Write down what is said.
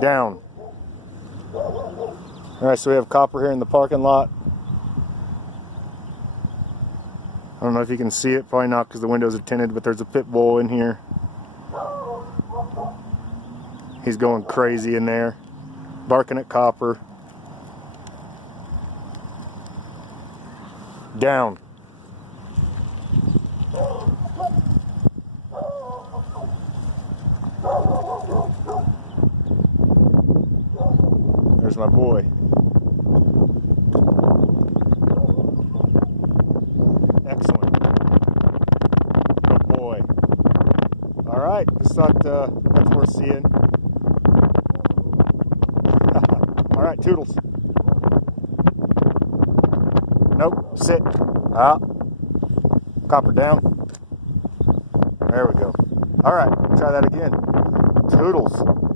Down. Alright, so we have copper here in the parking lot. I don't know if you can see it, probably not because the windows are tinted, but there's a pit bull in here. He's going crazy in there, barking at copper. Down. There's my boy. Excellent. Good boy. All right, just thought that's worth seeing. All right, toodles. Nope, sit. Ah, copper down. There we go. All right, try that again. Toodles.